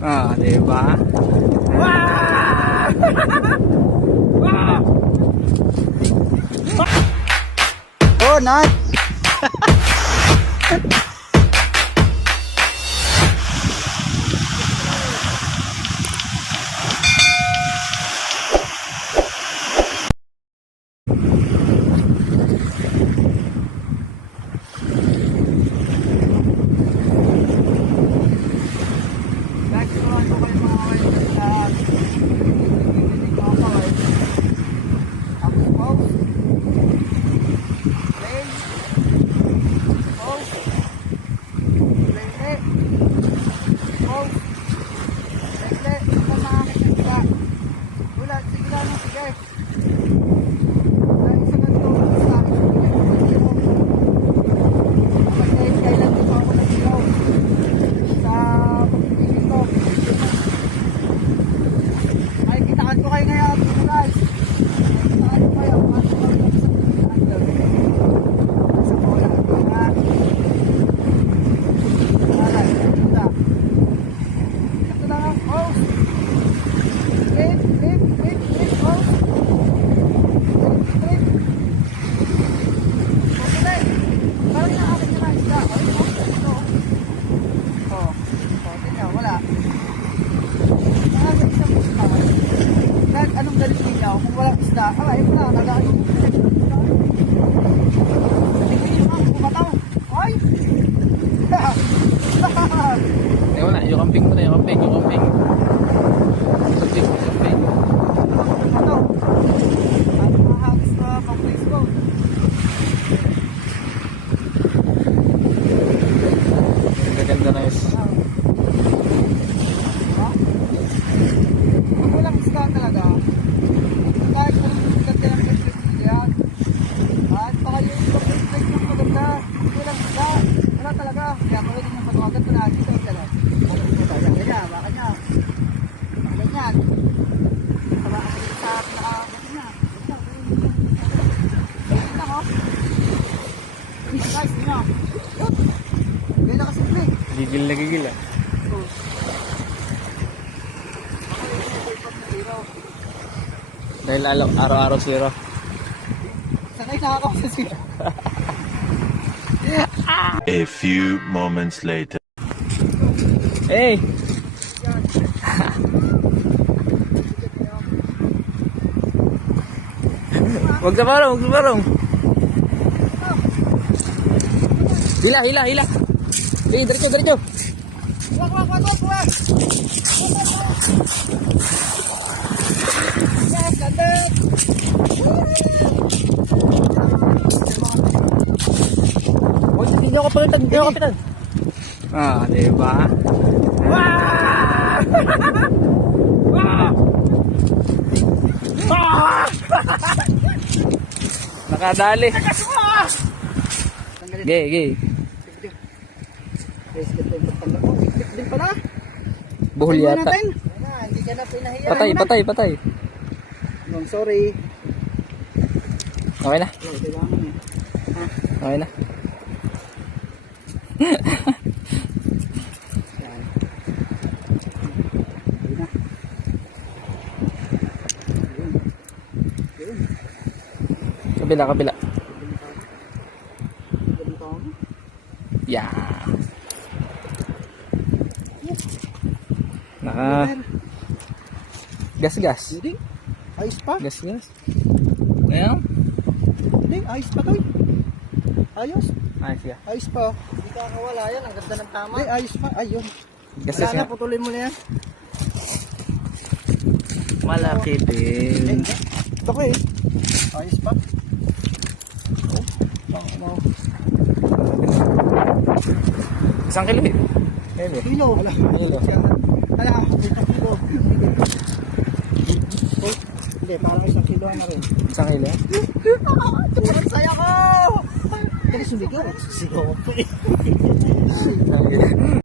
Ah, di ba? Wow! Wow! Oh, nice! Anong galit niya? Kung walang isda, ay wala, nag-ano. Tingnan nyo nga, bumataw. Ay! Ewan na, yung camping mo na, yung camping. Camping. Bumataw. Ano mga hagis na pang-place ko? Gaganda na yun. Kung walang isda talaga, kahit anong ganda ng pag-place yan. At baka yung pag-place ng maganda, kung walang isda, wala talaga. Kaya pala din yung pag-wagat na natin sa isa lang. Ganyan, baka niya. Ganyan. Baka sa pinaka-ganyan niya. Ganyan lang, oh. Guys, yun na. Ganyan lang kasimple. Gigil na gigil ah. Dahil araw-araw zero. Sanay na ako sa sila. A few moments later. Hey! Huwag sa parong, huwag sa parong. Hila. Eh, diretso. Wag. Yes, ganda. Uy, hindi ako kapitan. Ah, di ba? Wow! Nakadali. Gay. Yes, ganda yung pagtanda ko. Ikit din pala. Buhol yata. Hindi ka na pinahiya. Patay. I'm sorry. Okay na. Kailangan eh. Okay na. Yan. Kabila. Yeah. Gas. Hindi. Ayos pa. Gas. Ngayon? Hindi, ayos pa to. Ayos. Ayos ka. Ayos pa. Hindi ka nakawala yan, ang ganda ng tama. Hindi, ayos pa. Ayun. Gas Wala nga. na, putulin mo na yan. Malaki din. Ito ko eh. Ayos pa. Isang kilo eh. Kilo. Wala. Kilo. Wala. Isang kilo. Oh, hindi, parang isang kilo na rin. Isang kilo? Ang saya ko! Dali sumigaw. Susigaw ako eh. Isang kilo.